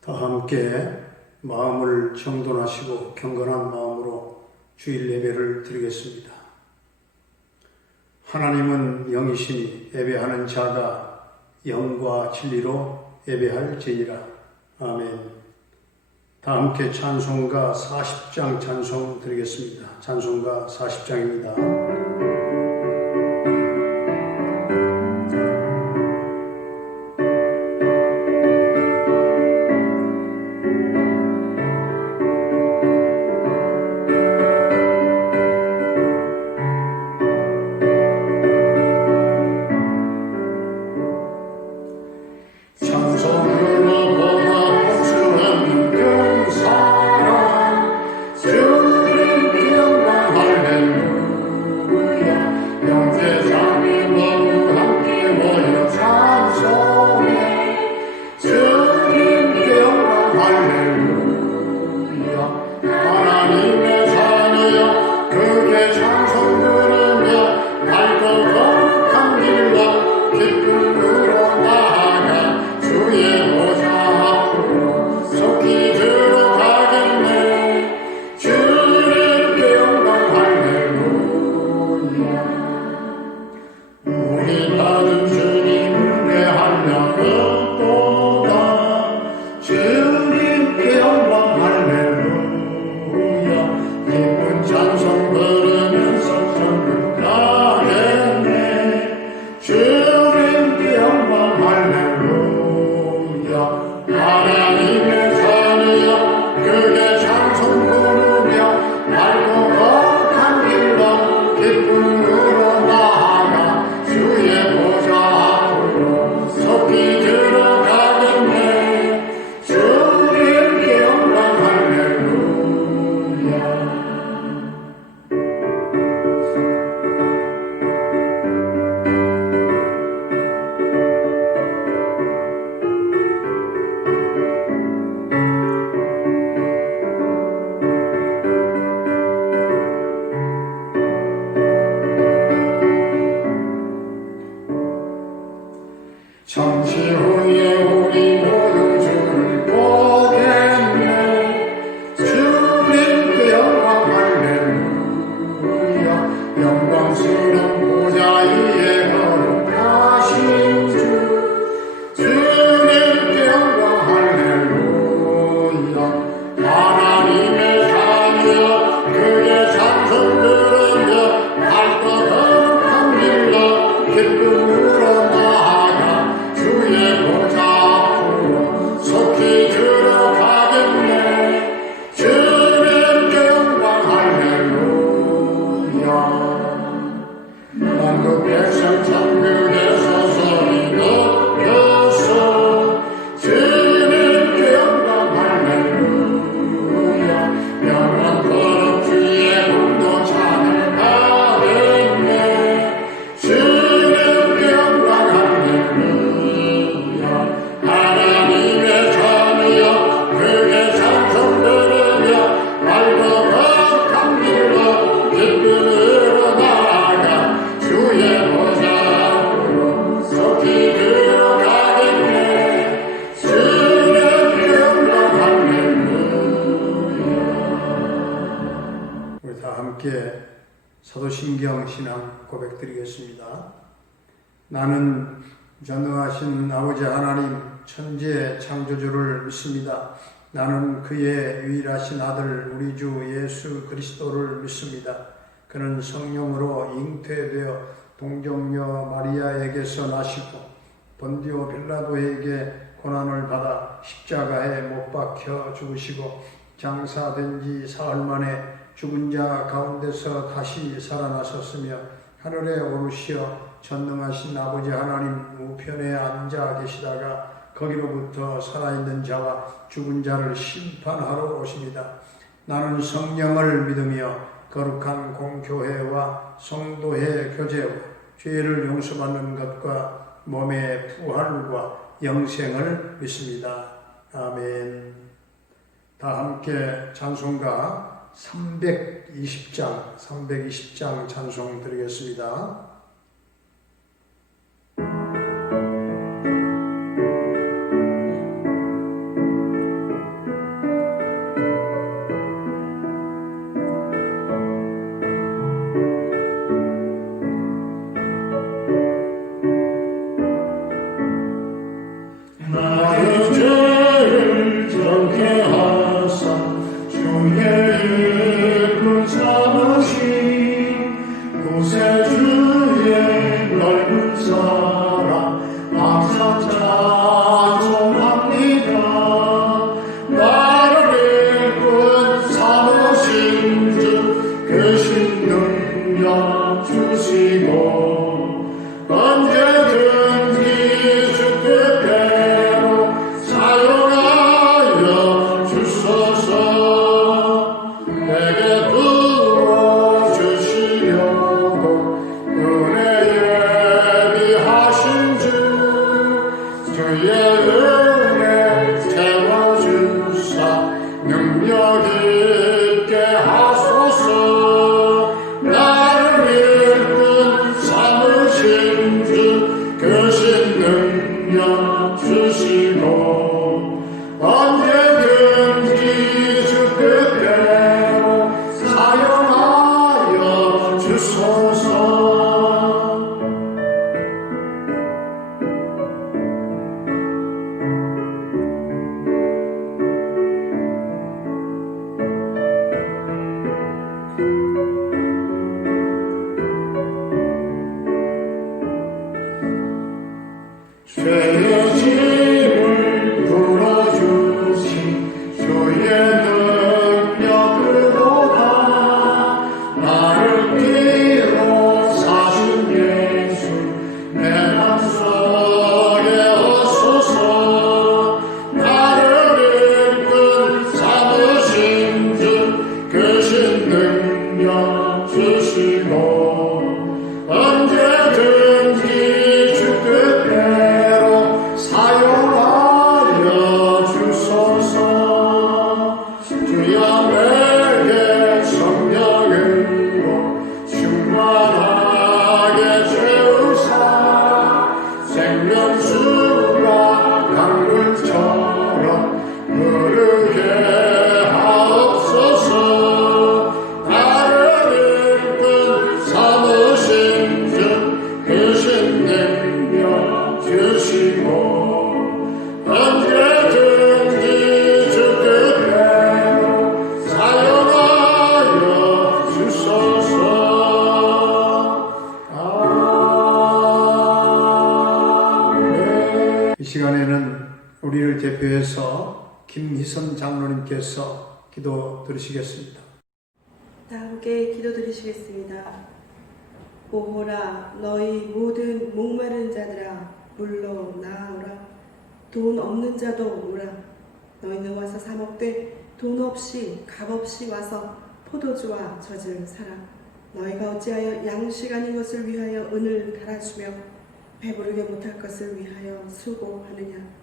다 함께 마음을 정돈하시고 경건한 마음으로 주일 예배를 드리겠습니다. 하나님은 영이시니 예배하는 자가 영과 진리로 예배할지니라. 아멘. 다 함께 찬송가 40장 찬송 드리겠습니다. 찬송가 40장입니다. 잠시 후에 우리 모두 주를 보겠네. 주님께 영광 할렐루야. 영광스러운 보좌 위에 거룩하신 주, 주님께 영광 할렐루야. 하나님의 자녀 그의 찬송 들으며 밝고 거룩한 길로 기쁨으로 나아가 주의 보좌 앞으로 속히 들어가겠네. 주님께 영광 할렐루야. 만국 백성 천국에서 소리 높여서 주님께 영광 할렐루야. 영원 거룩 주의 공도 찬양하겠네. 주님께 영광 할렐루야. 하나님의 자녀여 그의 찬송 들으며 밝고 거룩한 길로 기쁨으로 나아가 주의 보좌 앞으로 속히 들어가겠네. 주님께 영광 할렐루야. 우리 다 함께 사도신경 신앙 고백드리겠습니다. 나는 전능하신 아버지 하나님 천지의 창조주를 믿습니다. 나는 그의 유일하신 아들 우리 주 예수 그리스도를 믿습니다. 그는 성령으로 잉태되어 동정녀 마리아에게서 나시고 본디오 빌라도에게 고난을 받아 십자가에 못 박혀 죽으시고 장사된 지 사흘 만에 죽은 자 가운데서 다시 살아나셨으며 하늘에 오르시어 전능하신 아버지 하나님 우편에 앉아 계시다가 거기로부터 살아있는 자와 죽은 자를 심판하러 오십니다. 나는 성령을 믿으며 거룩한 공교회와 성도의 교제와 죄를 용서받는 것과 몸의 부활과 영생을 믿습니다. 아멘. 다 함께 찬송가 320장 찬송 드리겠습니다. 대표해서 김희선 장로님께서 기도 들으시겠습니다. 다 함께 기도드리시겠습니다. 보호라 너희 모든 목마른 자들아 물러 나아오라. 돈 없는 자도 오라. 너희는 와서 사 먹되 돈 없이 값 없이 와서 포도주와 젖을 사라. 너희가 어찌하여 양식 아닌 것을 위하여 은을 갈아주며 배부르게 못할 것을 위하여 수고하느냐.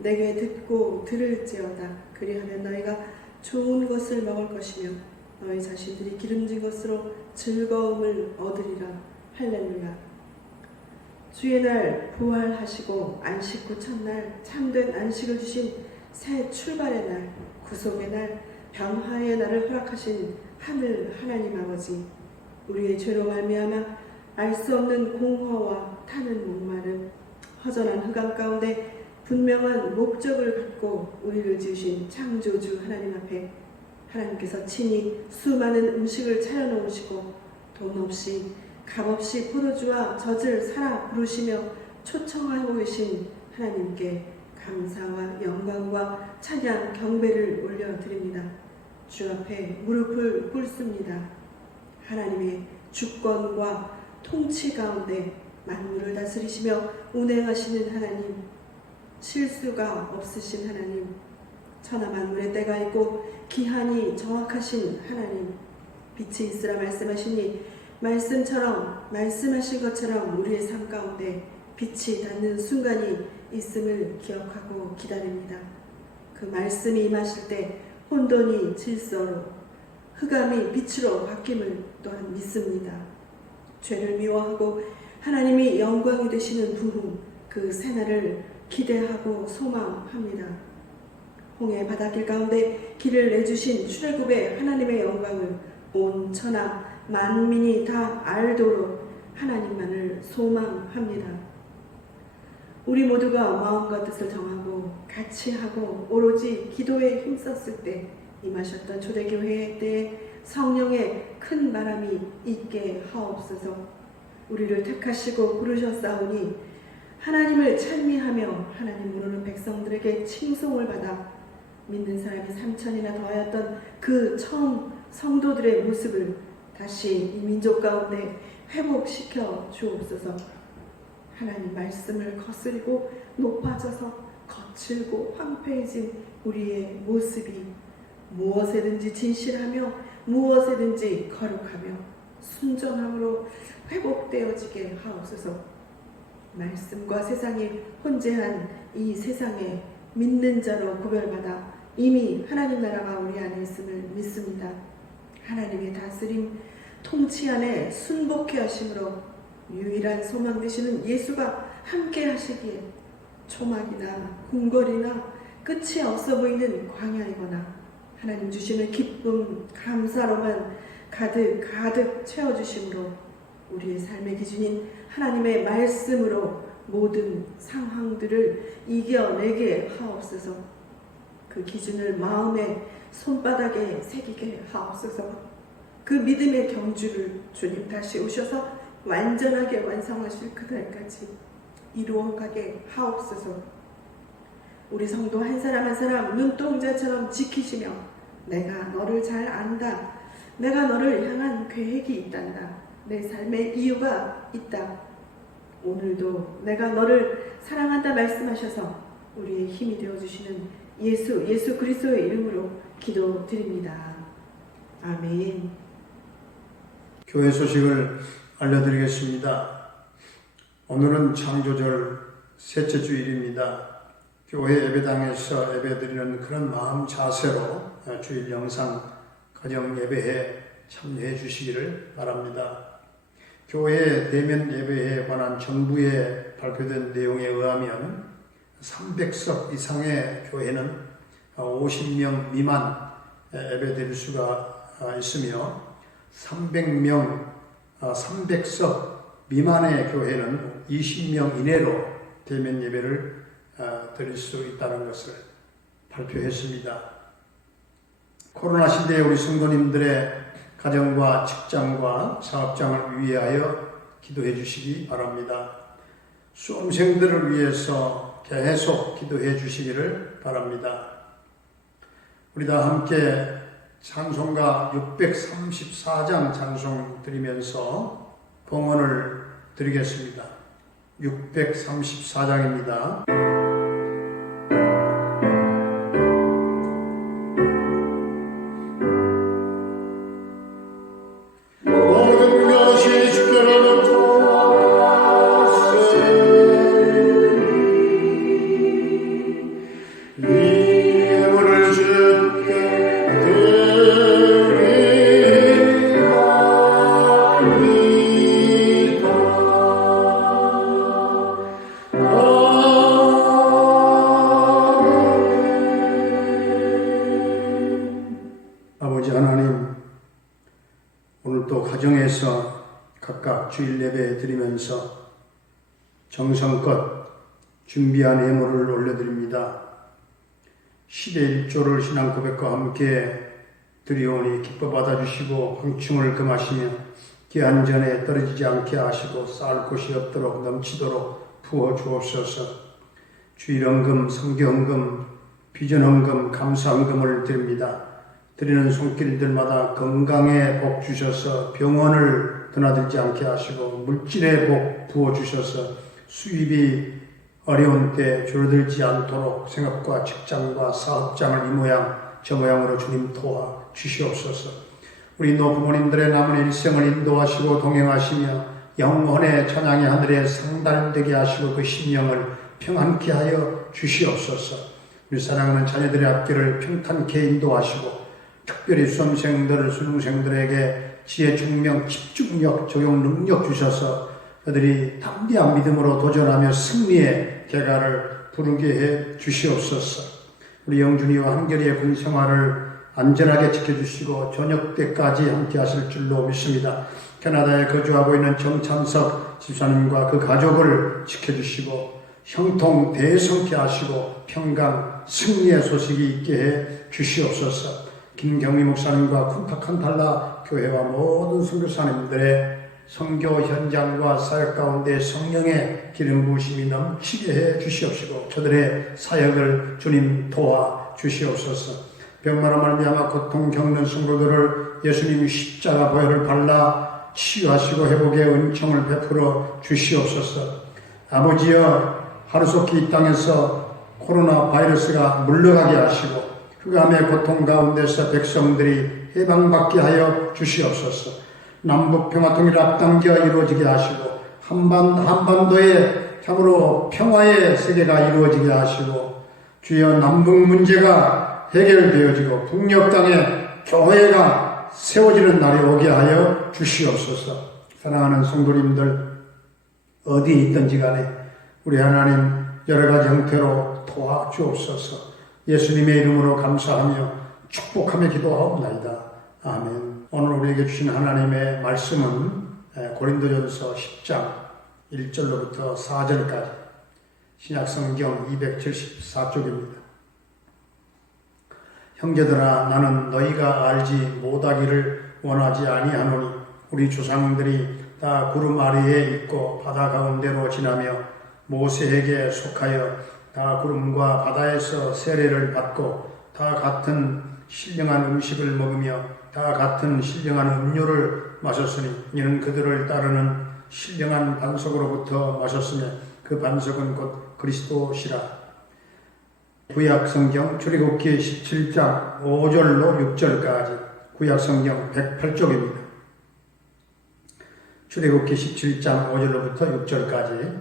내게 듣고 들을지어다. 그리하면 너희가 좋은 것을 먹을 것이며 너희 자신들이 기름진 것으로 즐거움을 얻으리라. 할렐루야. 주의 날 부활하시고 안식 후 첫날 참된 안식을 주신 새 출발의 날, 구속의 날, 변화의 날을 허락하신 하늘 하나님 아버지, 우리의 죄로 말미암아 알 수 없는 공허와 타는 목마름, 허전한 흑암 가운데 분명한 목적을 갖고 우리를 지으신 창조주 하나님 앞에 하나님께서 친히 수많은 음식을 차려놓으시고 돈 없이 값 없이 포도주와 젖을 사라 부르시며 초청하고 계신 하나님께 감사와 영광과 찬양 경배를 올려드립니다. 주 앞에 무릎을 꿇습니다. 하나님의 주권과 통치 가운데 만물을 다스리시며 운행하시는 하나님, 실수가 없으신 하나님, 천하 만물의 때가 있고 기한이 정확하신 하나님, 빛이 있으라 말씀하시니 말씀처럼 말씀하신 것처럼 우리의 삶 가운데 빛이 닿는 순간이 있음을 기억하고 기다립니다. 그 말씀이 임하실 때 혼돈이 질서로, 흑암이 빛으로 바뀜을 또한 믿습니다. 죄를 미워하고 하나님이 영광이 되시는 부흥, 그 새날을 기대하고 소망합니다. 홍해 바닷길 가운데 길을 내주신 출애굽의 하나님의 영광을 온 천하 만민이 다 알도록 하나님만을 소망합니다. 우리 모두가 마음과 뜻을 정하고 같이 하고 오로지 기도에 힘썼을 때 임하셨던 초대교회의 때에 성령의 큰 바람이 있게 하옵소서. 우리를 택하시고 부르셨사오니 하나님을 찬미하며 하나님 모르는 백성들에게 칭송을 받아 믿는 사람이 3,000이나 더하였던 그 처음 성도들의 모습을 다시 이 민족 가운데 회복시켜 주옵소서. 하나님 말씀을 거스리고 높아져서 거칠고 황폐해진 우리의 모습이 무엇에든지 진실하며 무엇에든지 거룩하며 순전함으로 회복되어지게 하옵소서. 말씀과 세상이 혼재한 이 세상에 믿는 자로 구별받아 이미 하나님 나라가 우리 안에 있음을 믿습니다. 하나님의 다스림, 통치 안에 순복해 하심으로 유일한 소망 되시는 예수가 함께 하시기에 초막이나 궁궐이나 끝이 없어 보이는 광야이거나 하나님 주시는 기쁨, 감사로만 가득 채워주심으로 우리의 삶의 기준인 하나님의 말씀으로 모든 상황들을 이겨내게 하옵소서. 그 기준을 마음의 손바닥에 새기게 하옵소서. 그 믿음의 경주를 주님 다시 오셔서 완전하게 완성하실 그날까지 이루어가게 하옵소서. 우리 성도 한 사람 한 사람 눈동자처럼 지키시며 내가 너를 잘 안다. 내가 너를 향한 계획이 있단다. 내 삶의 이유가 있다. 오늘도 내가 너를 사랑한다 말씀하셔서 우리의 힘이 되어주시는 예수 그리스도의 이름으로 기도드립니다. 아멘. 교회 소식을 알려드리겠습니다. 오늘은 창조절 셋째 주일입니다. 교회 예배당에서 예배드리는 그런 마음 자세로 주일 영상 가정 예배에 참여해 주시기를 바랍니다. 교회 대면 예배에 관한 정부에 발표된 내용에 의하면 300석 이상의 교회는 50명 미만 예배드릴 수가 있으며 300석 미만의 교회는 20명 이내로 대면 예배를 드릴 수 있다는 것을 발표했습니다. 코로나 시대에 우리 성도님들의 가정과 직장과 사업장을 위하여 기도해 주시기 바랍니다. 수험생들을 위해서 계속 기도해 주시기를 바랍니다. 우리 다 함께 찬송가 634장 찬송 드리면서 봉헌을 드리겠습니다. 634장입니다. 모든 것이 주께로부터 왔으니 이 예물을 주께 아버지 하나님, 오늘도 가정에서 각각 주일 예배 드리면서 정성껏 준비한 예물을 올려드립니다. 시대 1조를 신앙 고백과 함께 드리오니 기뻐 받아주시고 황충을 금하시며 귀한 전에 떨어지지 않게 하시고 쌓을 곳이 없도록 넘치도록 부어주옵소서. 주일헌금, 성교헌금, 비전헌금, 감사헌금을 드립니다. 드리는 손길들마다 건강에 복 주셔서 병원을 드나들지 않게 하시고 물질에 복 부어주셔서 수입이 어려운 때 줄어들지 않도록 생업과 직장과 사업장을 이 모양 저 모양으로 주님 도와 주시옵소서. 우리 노부모님들의 남은 일생을 인도하시고 동행하시며 영혼의 천양의 하늘에 상달되게 하시고 그 심령을 평안케 하여 주시옵소서. 우리 사랑하는 자녀들의 앞길을 평탄케 인도하시고 특별히 수험생들, 수능생들에게 지혜, 중명, 집중력, 적용 능력 주셔서 그들이 담대한 믿음으로 도전하며 승리의 대가를 부르게 해 주시옵소서. 우리 영준이와 한결이의 군 생활을 안전하게 지켜주시고 저녁 때까지 함께 하실 줄로 믿습니다. 캐나다에 거주하고 있는 정찬석 집사님과 그 가족을 지켜주시고 형통 대성케 하시고 평강 승리의 소식이 있게 해 주시옵소서. 김경미 목사님과 쿤타칸탈라 교회와 모든 선교사님들의 선교 현장과 사역 가운데 성령의 기름 부으심이 넘치게 해 주시옵시고 저들의 사역을 주님 도와 주시옵소서. 병마로 말미암아 고통 겪는 성도들을 예수님이 십자가 보혈을 발라 치유하시고 회복의 은총을 베풀어 주시옵소서. 아버지여, 하루속히 이 땅에서 코로나 바이러스가 물러가게 하시고 흑암의 고통 가운데서 백성들이 해방받게 하여 주시옵소서. 남북 평화 통일 앞당겨 이루어지게 하시고 한반도에 참으로 평화의 세계가 이루어지게 하시고 주여 남북 문제가 해결되어지고 북녘 땅에 교회가 세워지는 날이 오게 하여 주시옵소서. 사랑하는 성도님들 어디 있든지 간에 우리 하나님 여러 가지 형태로 도와주옵소서. 예수님의 이름으로 감사하며 축복하며 기도하옵나이다. 아멘. 오늘 우리에게 주신 하나님의 말씀은 고린도전서 10장 1절로부터 4절까지 신약성경 274쪽입니다. 형제들아, 나는 너희가 알지 못하기를 원하지 아니하노니 우리 조상들이 다 구름 아래에 있고 바다 가운데로 지나며 모세에게 속하여 다 구름과 바다에서 세례를 받고 다 같은 신령한 음식을 먹으며 다 같은 신령한 음료를 마셨으니 이는 그들을 따르는 신령한 반석으로부터 마셨으며 그 반석은 곧 그리스도시라. 구약성경 출애굽기 17장 5절로 6절까지 구약성경 108쪽입니다. 출애굽기 17장 5절로부터 6절까지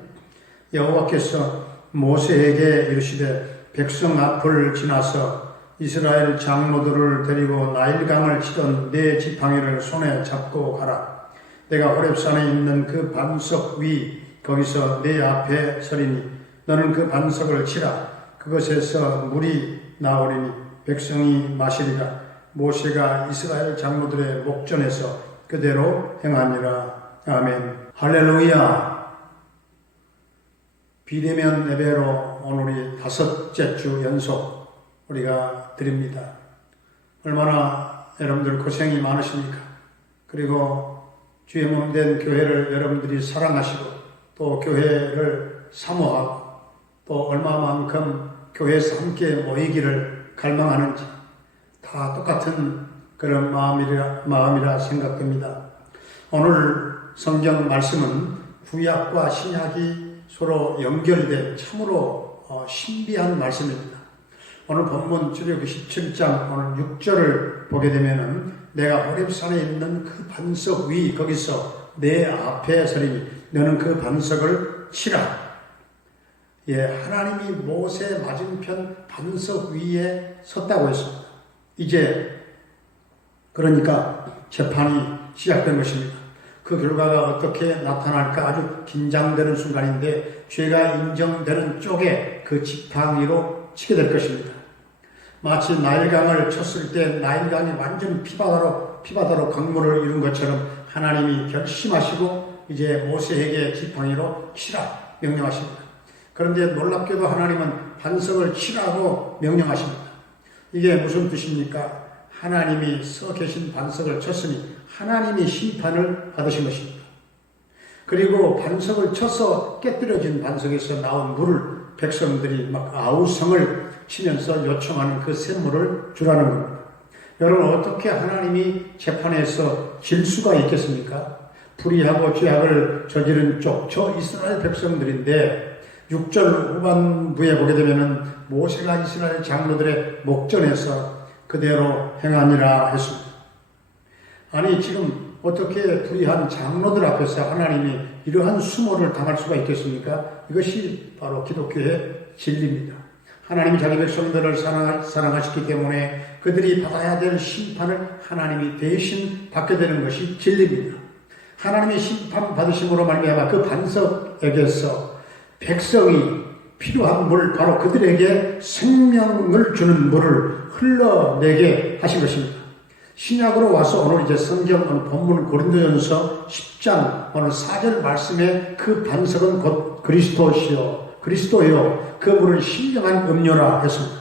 여호와께서 모세에게 이르시되 백성 앞을 지나서 이스라엘 장로들을 데리고 나일강을 치던 네 지팡이를 손에 잡고 가라. 내가 호렙산에 있는 그 반석 위 거기서 내 앞에 서리니 너는 그 반석을 치라. 그것에서 물이 나오리니 백성이 마시리라. 모세가 이스라엘 장로들의 목전에서 그대로 행하니라. 아멘. 할렐루야. 비대면 예배로 오늘이 5째 주 연속 우리가 드립니다. 얼마나 여러분들 고생이 많으십니까? 그리고 주의 몸된 교회를 여러분들이 사랑하시고 또 교회를 사모하고 또 얼마만큼 교회에서 함께 모이기를 갈망하는지 다 똑같은 그런 마음이라 생각됩니다. 오늘 성경 말씀은 구약과 신약이 서로 연결된 참으로 신비한 말씀입니다. 오늘 본문 출애굽기 17장 오늘 6절을 보게 되면은 내가 호렙산에 있는 그 반석 위 거기서 내 앞에 서리니 너는 그 반석을 치라. 예, 하나님이 모세 맞은편 반석 위에 섰다고 했습니다. 이제 그러니까 재판이 시작된 것입니다. 그 결과가 어떻게 나타날까 아주 긴장되는 순간인데 죄가 인정되는 쪽에 그 지팡이로 치게 될 것입니다. 마치 나일강을 쳤을 때 나일강이 완전 피바다로 강물을 이룬 것처럼 하나님이 결심하시고 이제 모세에게 지팡이로 치라 명령하십니다. 그런데 놀랍게도 하나님은 반석을 치라고 명령하십니다. 이게 무슨 뜻입니까? 하나님이 서 계신 반석을 쳤으니 하나님이 심판을 받으신 것입니다. 그리고 반석을 쳐서 깨뜨려진 반석에서 나온 물을 백성들이 막 아우성을 치면서 요청하는 그 샘물을 주라는 겁니다. 여러분 어떻게 하나님이 재판에서 질 수가 있겠습니까? 불의하고 죄악을 저지른 쪽 저 이스라엘 백성들인데 6절 후반부에 보게 되면은 모세가 이스라엘 장로들의 목전에서 그대로 행하니라 했습니다. 아니 지금 어떻게 불의한 장로들 앞에서 하나님이 이러한 수모를 당할 수가 있겠습니까? 이것이 바로 기독교의 진리입니다. 하나님이 자기 백성들을 사랑하시기 때문에 그들이 받아야 될 심판을 하나님이 대신 받게 되는 것이 진리입니다. 하나님의 심판 받으심으로 말미암아 그 반석에게서 백성이 필요한 물, 바로 그들에게 생명을 주는 물을 흘러내게 하신 것입니다. 신약으로 와서 오늘 이제 성경 본문 고린도전서 10장 오늘 4절 말씀에 그 반석은 곧 그리스도요 그 물은 신령한 음료라 했습니다.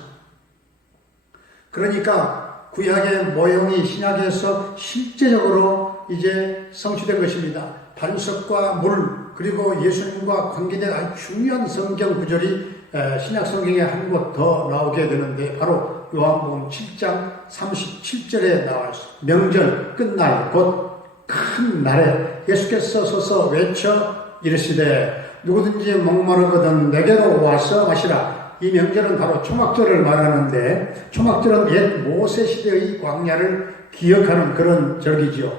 그러니까 구약의 모형이 신약에서 실제적으로 이제 성취된 것입니다. 반석과 물 그리고 예수님과 관계된 아주 중요한 성경 구절이 신약 성경에 한 곳 더 나오게 되는데 바로 요한복음 7장 37절에 나와 있습니다. 명절 끝날 곧 큰 날에 예수께서 서서 외쳐 이르시되 누구든지 목마르거든 내게로 와서 마시라. 이 명절은 바로 초막절을 말하는데 초막절은 옛 모세 시대의 광야를 기억하는 그런 절기지요.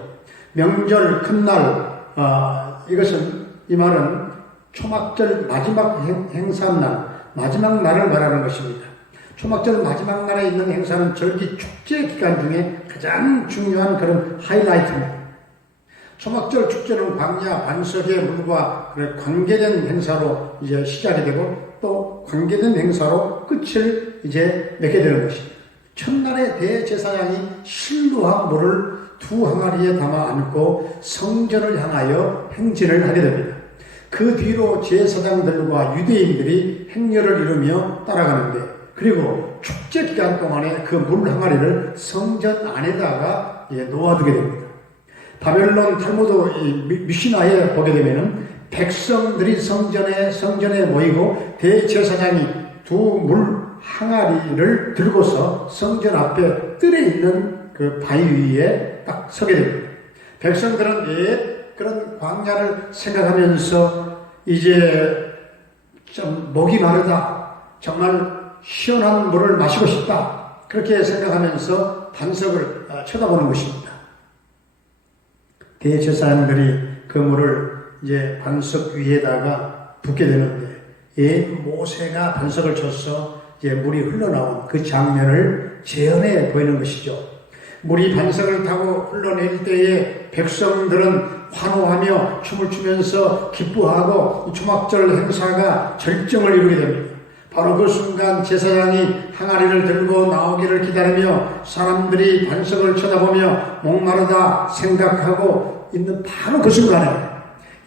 명절 큰날 이것은 이 말은 초막절 마지막 행사날 마지막 날을 말하는 것입니다. 초막절 마지막 날에 있는 행사는 절기 축제 기간 중에 가장 중요한 그런 하이라이트입니다. 초막절 축제는 광야 반석의 물과 관계된 행사로 이제 시작이 되고 또 관계된 행사로 끝을 이제 맺게 되는 것입니다. 첫날에 대제사장이 신루한 물을 두 항아리에 담아 안고 성전을 향하여 행진을 하게 됩니다. 그 뒤로 제사장들과 유대인들이 행렬을 이루며 따라가는데 그리고 축제 기간 동안에 그 물 항아리를 성전 안에다가 놓아두게 됩니다. 바벨론 탈무드 미시나에 보게 되면은 백성들이 성전에 모이고 대제사장이 두 물 항아리를 들고서 성전 앞에 뜰에 있는 그 바위 위에 딱 서게 됩니다. 백성들은 옛 그런 광야를 생각하면서 이제 좀 목이 마르다, 정말 시원한 물을 마시고 싶다, 그렇게 생각하면서 반석을 쳐다보는 것입니다. 대제사장들이 그 물을 이제 반석 위에다가 붓게 되는데 옛 모세가 반석을 쳐서 이제 물이 흘러나온 그 장면을 재현해 보이는 것이죠. 물이 반석을 타고 흘러내릴 때에 백성들은 환호하며 춤을 추면서 기뻐하고 초막절 행사가 절정을 이루게 됩니다. 바로 그 순간 제사장이 항아리를 들고 나오기를 기다리며 사람들이 반석을 쳐다보며 목마르다 생각하고 있는 바로 그 순간에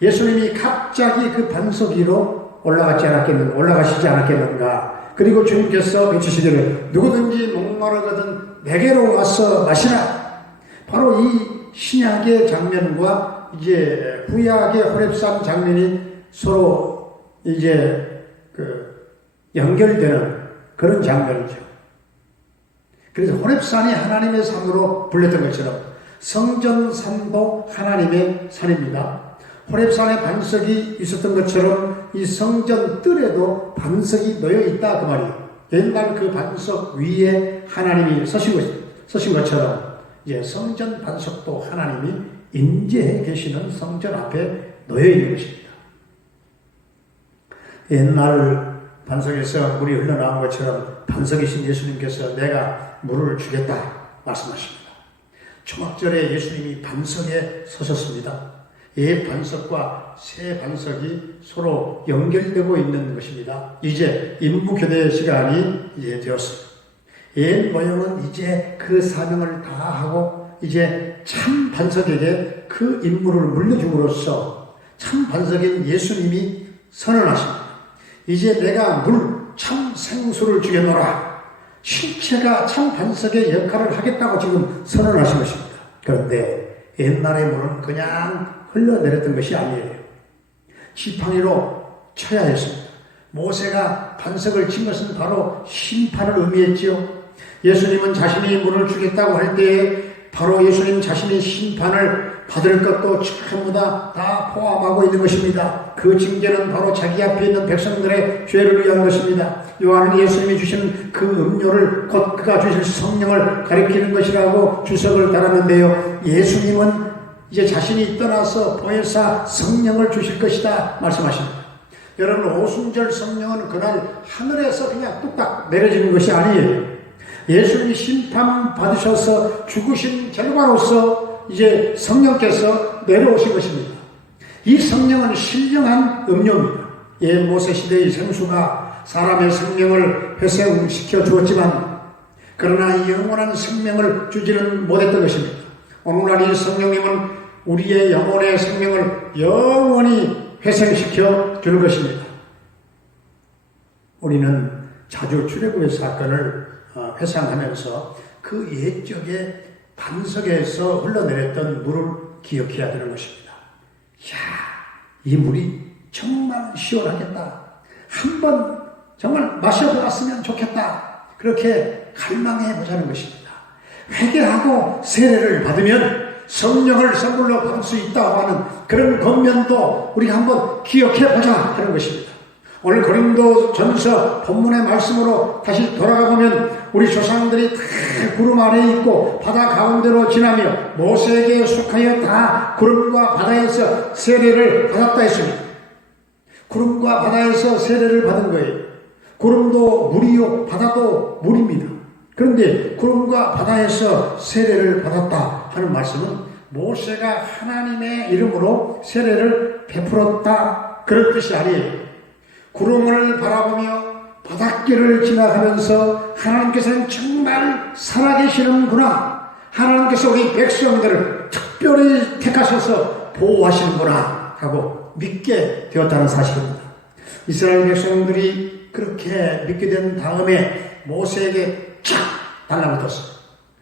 예수님이 갑자기 그 반석 위로 올라가시지 않았겠는가. 그리고 주님께서 외치시기를 누구든지 목마르거든 내게로 와서 마시라. 바로 이 신약의 장면과 이제 구약의 호렙산 장면이 서로 이제 연결되는 그런 장면이죠. 그래서 호렙산이 하나님의 산으로 불렸던 것처럼 성전산도 하나님의 산입니다. 호렙산에 반석이 있었던 것처럼 이 성전 뜰에도 반석이 놓여 있다 그 말이에요. 옛날 그 반석 위에 하나님이 서신 것처럼 이제 성전 반석도 하나님이 임재해 계시는 성전 앞에 놓여 있는 것입니다. 옛날 반석에서 물이 흘러나온 것처럼 반석이신 예수님께서 내가 물을 주겠다 말씀하십니다. 초막절에 예수님이 반석에 서셨습니다. 옛 반석과 새 반석이 서로 연결되고 있는 것입니다. 이제 임무교대 시간이 이제 되었습니다. 옛 모형은 이제 그 사명을 다하고 이제 참 반석에게 그 임무를 물려줌으로써 참 반석인 예수님이 선언하십니다. 이제 내가 물 참 생수를 주겠노라. 실체가 참 반석의 역할을 하겠다고 지금 선언하신 것입니다. 그런데 옛날의 물은 그냥 흘러내렸던 것이 아니에요. 지팡이로 쳐야 했습니다. 모세가 반석을 친 것은 바로 심판을 의미했지요. 예수님은 자신이 물을 주겠다고 할 때에 바로 예수님 자신이 심판을 받을 것도 전부 다 포함하고 있는 것입니다. 그 징계는 바로 자기 앞에 있는 백성들의 죄를 위한 것입니다. 요한은 예수님이 주시는 그 음료를 곧 그가 주실 성령을 가리키는 것이라고 주석을 달았는데요. 예수님은 이제 자신이 떠나서 보혜사 성령을 주실 것이다 말씀하십니다. 여러분, 오순절 성령은 그날 하늘에서 그냥 뚝딱 내려지는 것이 아니에요. 예수님이 심판 받으셔서 죽으신 결과로서 이제 성령께서 내려오신 것입니다. 이 성령은 신령한 음료입니다. 옛 모세 시대의 생수가 사람의 생명을 회생시켜 주었지만 그러나 이 영원한 생명을 주지는 못했던 것입니다. 오늘날 이 성령님은 우리의 영혼의 생명을 영원히 회생시켜 주는 것입니다. 우리는 자주 출애굽의 사건을 회상하면서 그 옛적의 반석에서 흘러내렸던 물을 기억해야 되는 것입니다. 이야, 이 물이 정말 시원하겠다. 한번 정말 마셔보았으면 좋겠다. 그렇게 갈망해 보자는 것입니다. 회개하고 세례를 받으면 성령을 선물로 받을 수 있다고 하는 그런 겉면도 우리가 한번 기억해 보자 하는 것입니다. 오늘 고린도전서 본문의 말씀으로 다시 돌아가 보면 우리 조상들이 다 구름 아래에 있고 바다 가운데로 지나며 모세에게 속하여 다 구름과 바다에서 세례를 받았다 했습니다. 구름과 바다에서 세례를 받은 거예요. 구름도 물이요 바다도 물입니다. 그런데 구름과 바다에서 세례를 받았다 하는 말씀은 모세가 하나님의 이름으로 세례를 베풀었다 그런 뜻이 아니에요. 구름을 바라보며 바닷길을 지나가면서 하나님께서는 정말 살아계시는구나. 하나님께서 우리 백성들을 특별히 택하셔서 보호하시는구나 하고 믿게 되었다는 사실입니다. 이스라엘 백성들이 그렇게 믿게 된 다음에 모세에게 착 달라붙었어요.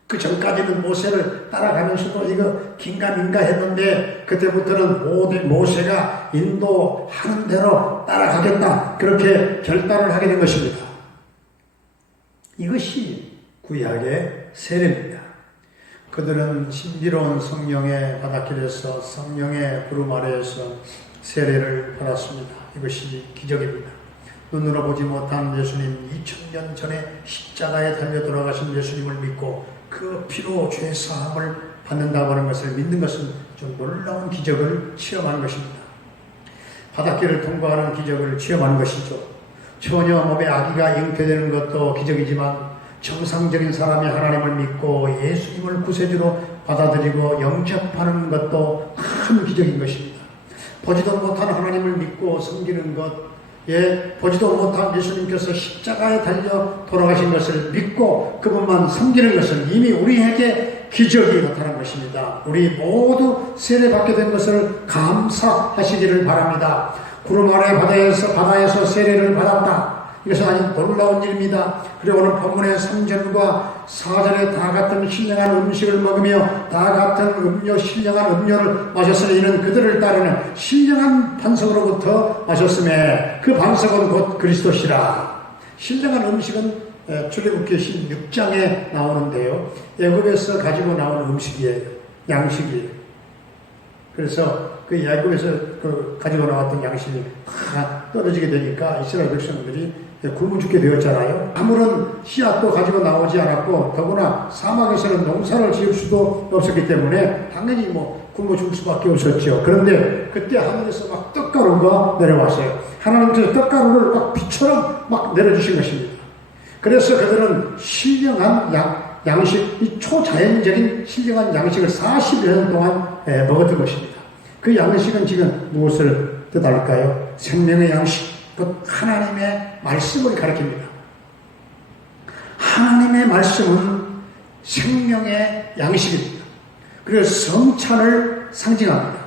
그 전까지는 모세를 따라가면서도 이거 긴가민가 했는데 그때부터는 모세가 인도하는 대로 따라가겠다 그렇게 결단을 하게 된 것입니다. 이것이 구약의 세례입니다. 그들은 신비로운 성령의 바닷길에서 성령의 구름 아래에서 세례를 받았습니다. 이것이 기적입니다. 눈으로 보지 못한 예수님, 2000년 전에 십자가에 달려 돌아가신 예수님을 믿고 그 피로 죄 사함을 받는다고 하는 것을 믿는 것은 좀 놀라운 기적을 체험하는 것입니다. 바닷길을 통과하는 기적을 체험하는 것이죠. 처녀 몸에 아기가 잉태되는 것도 기적이지만 정상적인 사람이 하나님을 믿고 예수님을 구세주로 받아들이고 영접하는 것도 큰 기적인 것입니다. 보지도 못한 하나님을 믿고 섬기는 것, 보지도 못한 예수님께서 십자가에 달려 돌아가신 것을 믿고 그분만 섬기는 것은 이미 우리에게 기적이 나타난 것입니다. 우리 모두 세례받게 된 것을 감사하시기를 바랍니다. 구름 아래 바다에서 세례를 받았다. 이것은 아주 놀라운 일입니다. 그리고 오늘 본문의 3절과 4절에 다 같은 신령한 음식을 먹으며 다 같은 신령한 음료를 마셨으니 이는 그들을 따르는 신령한 반석으로부터 마셨음에 그 반석은 곧 그리스도시라. 신령한 음식은 출애굽기 16장에 나오는데요. 애굽에서 가지고 나온 음식이에요. 양식이에요. 그래서 그 애굽에서 가지고 나왔던 양식이 다 떨어지게 되니까 이스라엘 백성들이 굶어 죽게 되었잖아요. 아무런 씨앗도 가지고 나오지 않았고 더구나 사막에서는 농사를 지을 수도 없었기 때문에 당연히 굶어 죽을 수밖에 없었죠. 그런데 그때 하늘에서 막 떡가루가 내려왔어요. 하나님께서 떡가루를 막 비처럼 막 내려주신 것입니다. 그래서 그들은 신령한 양식, 이 초자연적인 신령한 양식을 40여 년 동안 먹었던 것입니다. 그 양식은 지금 무엇을 뜻할까요? 생명의 양식, 곧 하나님의 말씀을 가리킵니다. 하나님의 말씀은 생명의 양식입니다. 그리고 성찬을 상징합니다.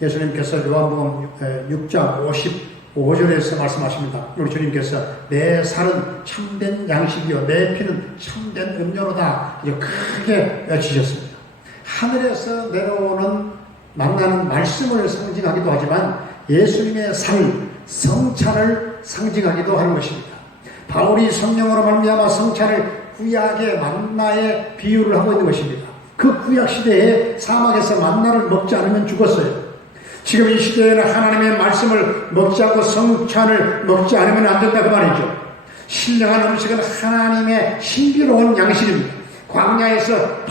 예수님께서 요한복음 6장 55절에서 말씀하십니다. 우리 주님께서 내 살은 참된 양식이요 내 피는 참된 음료로다 이렇게 크게 외치셨습니다. 하늘에서 내려오는 만나는 말씀을 상징하기도 하지만 예수님의 살, 성찬을 상징하기도 하는 것입니다. 바울이 성령으로 말미암아 성찬을 구약의 만나에 비유를 하고 있는 것입니다. 그 구약 시대에 사막에서 만나를 먹지 않으면 죽었어요. 지금 이 시대에는 하나님의 말씀을 먹지 않고 성찬을 먹지 않으면 안 된다 그 말이죠. 신령한 음식은 하나님의 신비로운 양식입니다. 광야에서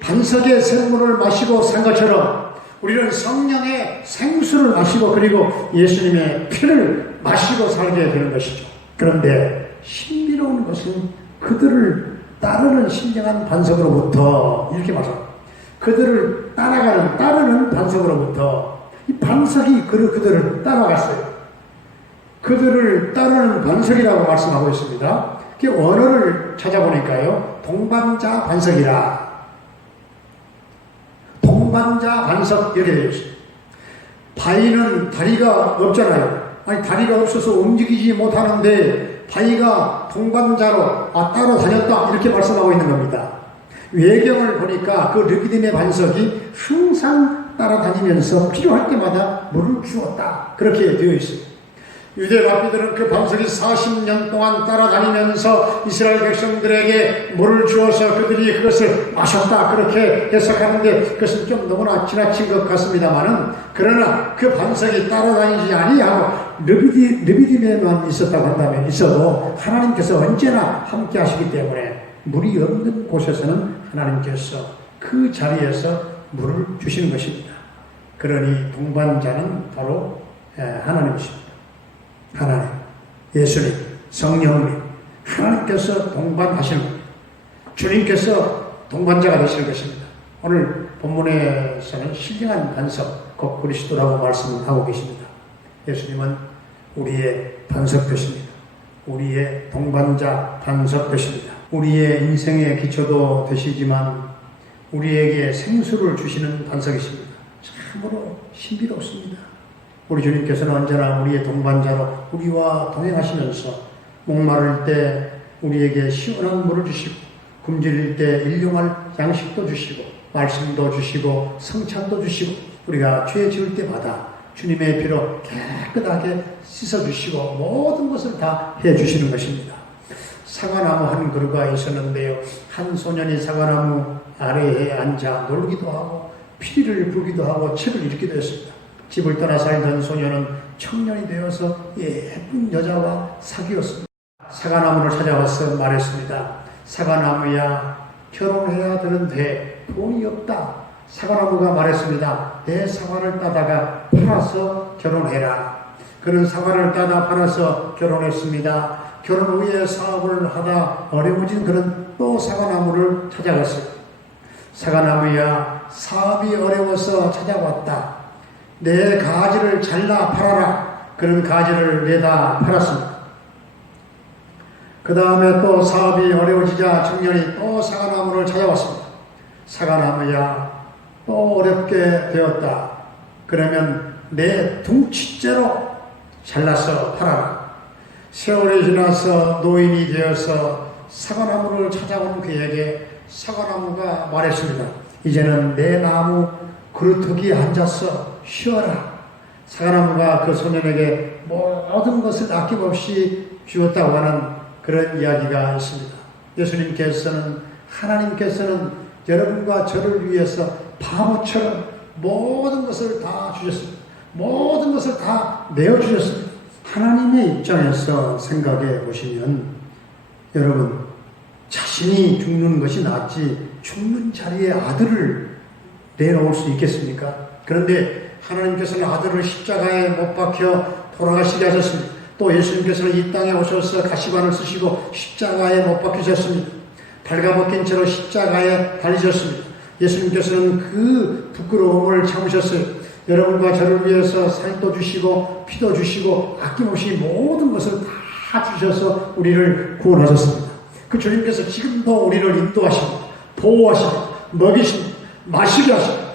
반석의 생물을 마시고 산 것처럼 우리는 성령의 생수를 마시고 그리고 예수님의 피를 마시고 살게 되는 것이죠. 그런데 신비로운 것은 그들을 따르는 신령한 반석으로부터 이렇게 말합니다. 그들을 따르는 반석으로부터 이 반석이 그들을 따라갔어요. 그들을 따르는 반석이라고 말씀하고 있습니다. 그 언어를 찾아보니까요. 동반자 반석이라. 동반자 반석 이렇게 되어 있습니다. 바위는 다리가 없잖아요. 아니 다리가 없어서 움직이지 못하는데 바위가 동반자로 따로 다녔다 이렇게 말씀하고 있는 겁니다. 외경을 보니까 그 르비딤의 반석이 항상 따라다니면서 필요할 때마다 물을 주었다 그렇게 되어 있습니다. 유대 랍비들은 그 반석이 40년 동안 따라다니면서 이스라엘 백성들에게 물을 주어서 그들이 그것을 마셨다 그렇게 해석하는데 그것은 좀 너무나 지나친 것 같습니다만은 그러나 그 반석이 따라다니지 아니하고 르비딤에만 있었다고 한다면 있어도 하나님께서 언제나 함께 하시기 때문에 물이 없는 곳에서는 하나님께서 그 자리에서 물을 주시는 것입니다. 그러니 동반자는 바로 하나님이십니다. 하나님, 예수님, 성령님, 하나님께서 동반하시는 겁니다. 주님께서 동반자가 되시는 것입니다. 오늘 본문에서는 신령한 반석, 곧 그리스도라고 말씀하고 계십니다. 예수님은 우리의 반석 되십니다. 우리의 동반자 반석 되십니다. 우리의 인생의 기초도 되시지만 우리에게 생수를 주시는 반석이십니다. 참으로 신비롭습니다. 우리 주님께서는 언제나 우리의 동반자로 우리와 동행하시면서 목마를 때 우리에게 시원한 물을 주시고 굶주릴 때 일용할 양식도 주시고 말씀도 주시고 성찬도 주시고 우리가 죄 지을 때마다 주님의 피로 깨끗하게 씻어주시고 모든 것을 다 해주시는 것입니다. 사과나무 한 그루가 있었는데요. 한 소년이 사과나무 아래에 앉아 놀기도 하고 피리를 불기도 하고 책을 읽기도 했습니다. 집을 떠나 살던 소년은 청년이 되어서 예쁜 여자와 사귀었습니다. 사과나무를 찾아와서 말했습니다. 사과나무야, 결혼해야 되는데 돈이 없다. 사과나무가 말했습니다. 내 사과를 따다가 팔아서 결혼해라. 그는 사과를 따다 팔아서 결혼했습니다. 결혼 후에 사업을 하다 어려워진 그는 또 사과나무를 찾아갔어요. 사과나무야, 사업이 어려워서 찾아왔다. 내 가지를 잘라 팔아라. 그는 가지를 내다 팔았습니다. 그 다음에 또 사업이 어려워지자 청년이 또 사과나무를 찾아왔습니다. 사과나무야, 또 어렵게 되었다. 그러면 내 둥치째로 잘라서 팔아라. 세월이 지나서 노인이 되어서 사과나무를 찾아온 그에게 사과나무가 말했습니다. 이제는 내 나무 그루터기에 앉아서 쉬어라. 사과나무가 그 소년에게 모든 것을 아낌없이 주었다고 하는 그런 이야기가 있습니다. 하나님께서는 여러분과 저를 위해서 바보처럼 모든 것을 다 주셨습니다. 모든 것을 다 내어주셨습니다. 하나님의 입장에서 생각해 보시면 여러분, 자신이 죽는 것이 낫지 죽는 자리에 아들을 내놓을 수 있겠습니까? 그런데 하나님께서는 아들을 십자가에 못 박혀 돌아가시게 하셨습니다. 또 예수님께서는 이 땅에 오셔서 가시관을 쓰시고 십자가에 못 박히셨습니다. 발가벗긴 채로 십자가에 달리셨습니다. 예수님께서는 그 부끄러움을 참으셨어요. 여러분과 저를 위해서 살도 주시고 피도 주시고 아낌없이 모든 것을 다 주셔서 우리를 구원하셨습니다. 그 주님께서 지금도 우리를 인도하십니다. 보호하십니다. 먹이십니다. 마시게 하십니다.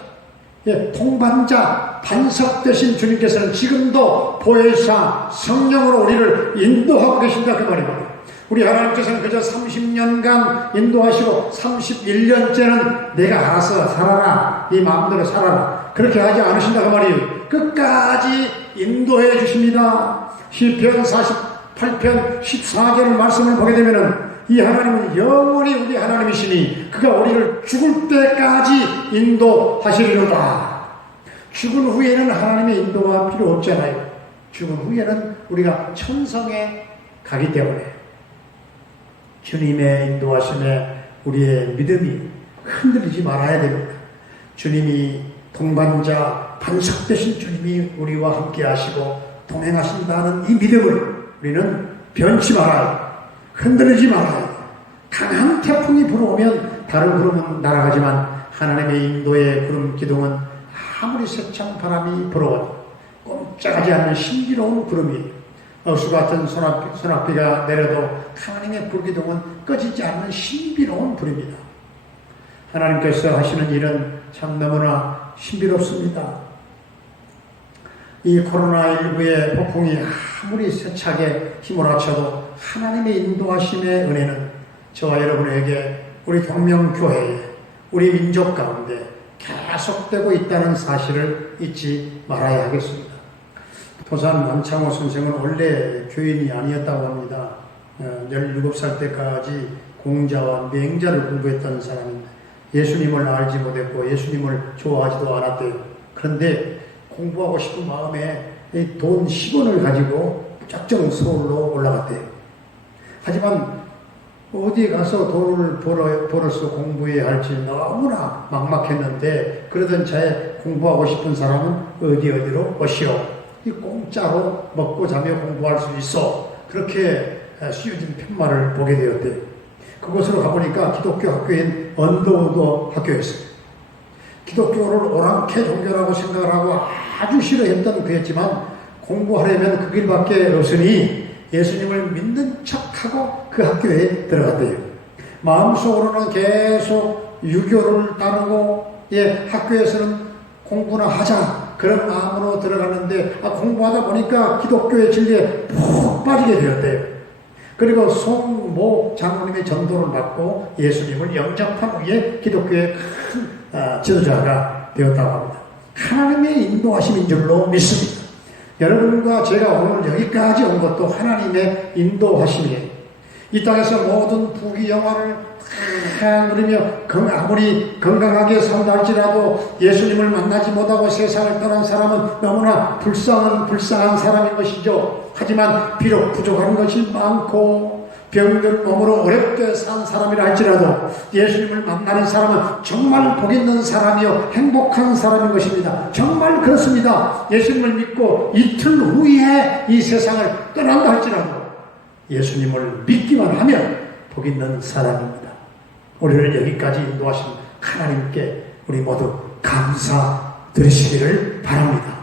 통반자, 반석 되신 주님께서는 지금도 보혜사 성령으로 우리를 인도하고 계신다 그 말입니다. 우리 하나님께서는 그저 30년간 인도하시고 31년째는 내가 알아서 살아라, 네 마음대로 살아라, 그렇게 하지 않으신다 그 말이에요. 끝까지 인도해 주십니다. 시편 48편 14절의 말씀을 보게 되면은 이 하나님은 영원히 우리 하나님이시니 그가 우리를 죽을 때까지 인도하시리로다. 죽은 후에는 하나님의 인도가 필요 없잖아요. 죽은 후에는 우리가 천성에 가기 때문에 주님의 인도하심에 우리의 믿음이 흔들리지 말아야 됩니다. 주님이 동반자, 반석 되신 주님이 우리와 함께 하시고 동행하신다는 이 믿음을 우리는 변치 말아요. 흔들리지 말아요. 강한 태풍이 불어오면 다른 구름은 날아가지만 하나님의 인도의 구름 기둥은 아무리 세찬 바람이 불어와도 꼼짝하지 않는 신비로운 구름이에요. 어수 같은 소낙비가 내려도 하나님의 불기둥은 꺼지지 않는 신비로운 불입니다. 하나님께서 하시는 일은 참 너무나 신비롭습니다. 이 코로나19의 폭풍이 아무리 세차게 휘몰아쳐도 하나님의 인도하심의 은혜는 저와 여러분에게 우리 동명교회에 우리 민족 가운데 계속되고 있다는 사실을 잊지 말아야 하겠습니다. 도산 남창호 선생은 원래 교인이 아니었다고 합니다. 17살 때까지 공자와 맹자를 공부했던 사람입니다. 예수님을 알지 못했고 예수님을 좋아하지도 않았대요. 그런데 공부하고 싶은 마음에 돈 10원을 가지고 무작정 서울로 올라갔대요. 하지만 어디에 가서 돈을 벌어서 공부해야 할지 너무나 막막했는데 그러던 차에 공부하고 싶은 사람은 어디로 오시오. 이 공짜로 먹고 자며 공부할 수 있어. 그렇게 쓰여진 편말을 보게 되었대요. 그곳으로 가보니까 기독교 학교인 언더우드 학교였어요. 기독교를 오랑캐 종교라고 생각을 하고 아주 싫어했던 그였지만 공부하려면 그 길밖에 없으니 예수님을 믿는 척하고 그 학교에 들어갔대요. 마음속으로는 계속 유교를 따르고 학교에서는 공부나 하자 그런 마음으로 들어갔는데 공부하다 보니까 기독교의 진리에 푹 빠지게 되었대요. 그리고 송모 장로님의 전도를 받고 예수님을 영접한 후에 기독교의 큰 지도자가 되었다고 합니다. 하나님의 인도하심인 줄로 믿습니다. 여러분과 제가 오늘 여기까지 온 것도 하나님의 인도하심이에요. 이 땅에서 모든 부귀영화를 누리며 아무리 건강하게 산다 할지라도 예수님을 만나지 못하고 세상을 떠난 사람은 너무나 불쌍한 사람인 것이죠. 하지만 비록 부족한 것이 많고 병든 몸으로 어렵게 산 사람이라 할지라도 예수님을 만나는 사람은 정말 복 있는 사람이요 행복한 사람인 것입니다. 정말 그렇습니다. 예수님을 믿고 이틀 후에 이 세상을 떠난다 할지라도 예수님을 믿기만 하면 복 있는 사람입니다. 우리를 여기까지 인도하신 하나님께 우리 모두 감사드리시기를 바랍니다.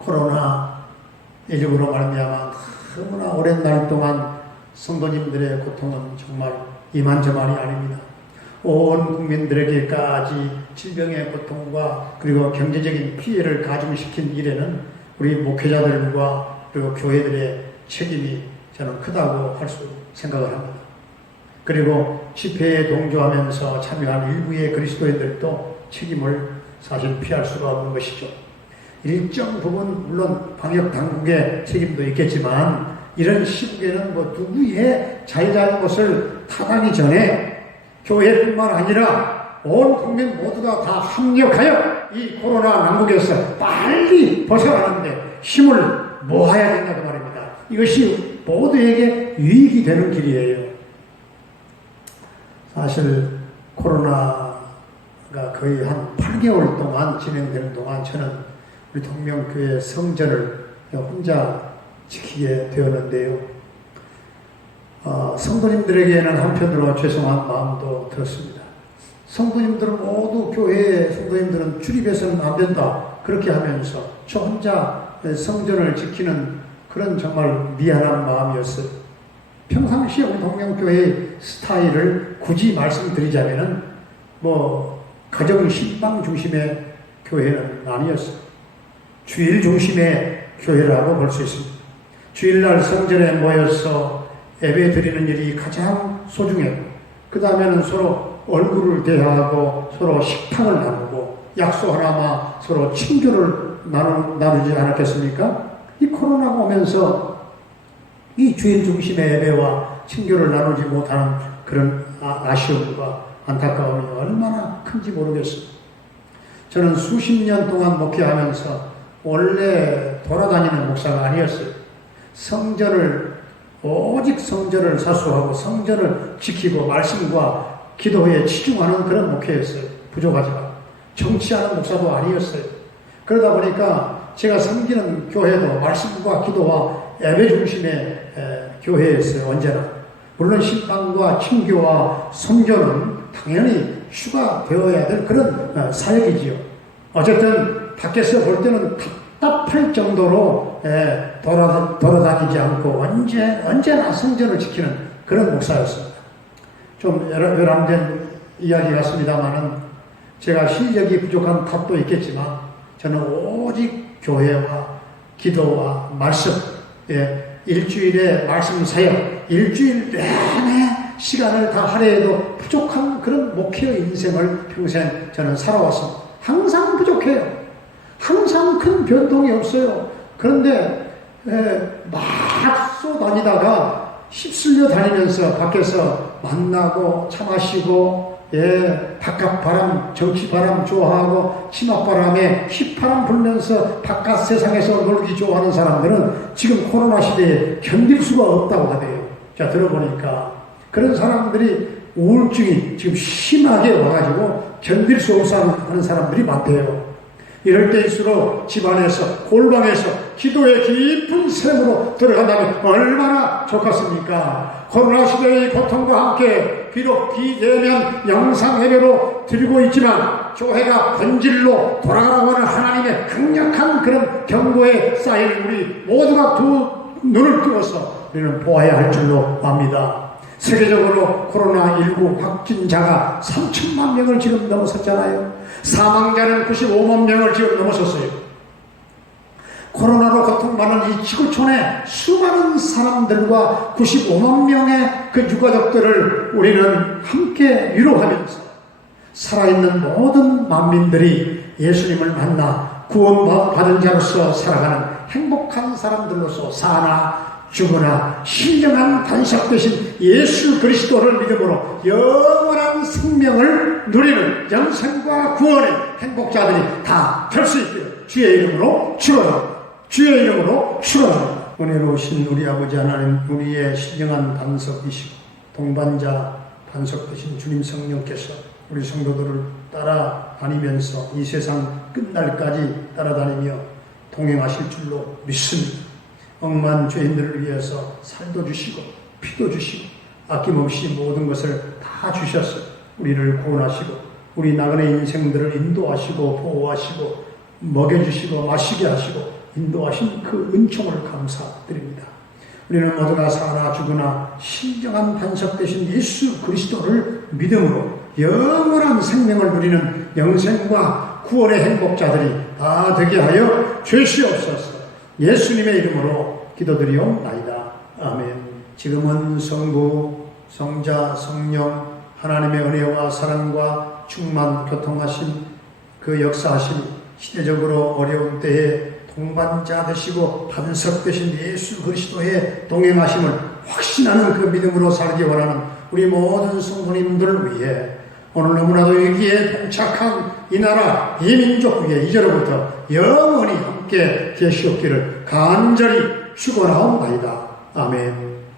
코로나19로 말미암아 너무나 오랜 날 동안 성도님들의 고통은 정말 이만저만이 아닙니다. 온 국민들에게까지 질병의 고통과 그리고 경제적인 피해를 가중시킨 일에는 우리 목회자들과 그리고 교회들의 책임이 저는 크다고 할 수 생각을 합니다. 그리고 집회에 동조하면서 참여한 일부의 그리스도인들도 책임을 사실 피할 수가 없는 것이죠. 일정 부분 물론 방역 당국의 책임도 있겠지만 이런 시국에는 뭐 누구의 자유자의 것을 타당하기 전에 교회뿐만 아니라 온 국민 모두가 다 합력하여 이 코로나 난국에서 빨리 벗어나는데 힘을 모아야 된다고 말입니다. 이것이 모두에게 유익이 되는 길이에요. 사실 코로나가 거의 한 8개월 동안 진행되는 동안 저는 우리 동명교회 성전을 혼자 지키게 되었는데요. 성도님들에게는 한편으로 죄송한 마음도 들었습니다. 성도님들은 모두 교회의 성도님들은 출입해서는 안 된다 그렇게 하면서 저 혼자 성전을 지키는 그런 정말 미안한 마음이었어요. 평상시에 우리 동명교회의 스타일을 굳이 말씀드리자면은 뭐 가정 신방 중심의 교회는 아니었어요. 주일 중심의 교회라고 볼 수 있습니다. 주일날 성전에 모여서 예배 드리는 일이 가장 소중했고 그 다음에는 서로 얼굴을 대하고 서로 식탁을 나누고 약속 하나마 서로 친교를 나누지 않았겠습니까? 이 코로나가 오면서 이 주일 중심의 예배와 친교를 나누지 못하는 그런 아쉬움과 안타까움이 얼마나 큰지 모르겠어요. 저는 수십 년 동안 목회하면서 원래 돌아다니는 목사가 아니었어요. 오직 성전을 사수하고 성전을 지키고 말씀과 기도에 치중하는 그런 목회였어요. 부족하지만 정치하는 목사도 아니었어요. 그러다 보니까 제가 섬기는 교회도 말씀과 기도와 예배 중심의 교회였어요. 언제나. 물론 신방과 친교와 성전은 당연히 휴가되어야 될 그런 사역이지요. 어쨌든 밖에서 볼 때는 답답할 정도로 돌아다니지 않고 언제나 성전을 지키는 그런 목사였습니다. 좀 열람된 이야기 같습니다만은 제가 실력이 부족한 탓도 있겠지만 저는 오직 교회와 기도와 말씀, 일주일의 말씀 사역, 일주일 내내 시간을 다 할애해도 부족한 그런 목회의 인생을 평생 저는 살아왔습니다. 항상 부족해요. 항상 큰 변동이 없어요. 그런데 막 쏘다니다가 휩쓸려 다니면서 밖에서 만나고 차 마시고 바깥 바람, 정치 바람 좋아하고 치맛바람에 휘파람 불면서 바깥 세상에서 놀기 좋아하는 사람들은 지금 코로나 시대에 견딜 수가 없다고 하대요. 자, 들어보니까 그런 사람들이 우울증이 지금 심하게 와가지고 견딜 수 없어 하는 사람들이 많대요. 이럴 때일수록 집안에서 골방에서 기도의 깊은 샘으로 들어간다면 얼마나 좋겠습니까? 코로나 시대의 고통과 함께 비록 비대면 영상 예배로 드리고 있지만 교회가 본질로 돌아가라고 하는 하나님의 강력한 그런 경고에 쌓인 우리 모두가 두 눈을 뜨고서 우리는 보아야 할 줄로 압니다. 세계적으로 코로나19 확진자가 3천만 명을 지금 넘어섰잖아요. 사망자는 95만 명을 지금 넘어섰어요. 코로나로 고통받는 이 지구촌의 수많은 사람들과 95만 명의 그 유가족들을 우리는 함께 위로하면서 살아있는 모든 만민들이 예수님을 만나 구원받은 자로서 살아가는 행복한 사람들로서 사나 죽으나 신령한 단석 되신 예수 그리스도를 믿음으로 영원한 생명을 누리는 영생과 구원의 행복자들이 다 될 수 있기를 주의 이름으로 축원합니다. 주의 이름으로 축원합니다. 은혜로우신 우리 아버지 하나님, 우리의 신령한 반석이시고 동반자 반석 되신 주님 성령께서 우리 성도들을 따라다니면서 이 세상 끝날까지 따라다니며 동행하실 줄로 믿습니다. 억만 죄인들을 위해서 살도 주시고 피도 주시고 아낌없이 모든 것을 다 주셨어요. 우리를 구원하시고 우리 나그네 인생들을 인도하시고 보호하시고 먹여주시고 마시게 하시고 인도하신 그 은총을 감사드립니다. 우리는 모두가 사나 죽으나 신정한 반석 되신 예수 그리스도를 믿음으로 영원한 생명을 누리는 영생과 구원의 행복자들이 다 되게 하여 주시옵소서. 예수님의 이름으로 기도드리옵나이다. 아멘. 지금은 성부, 성자, 성령 하나님의 은혜와 사랑과 충만 교통하신 그 역사하신 시대적으로 어려운 때에 동반자 되시고 반석 되신 예수 그리스도의 동행하심을 확신하는 그 믿음으로 살기 원하는 우리 모든 성도님들을 위해 오늘 너무나도 여기에 동착한 이 나라, 이 민족 위에 이제로부터 영원히 함께 계시옵기를 간절히 축원하옵나이다. 아멘.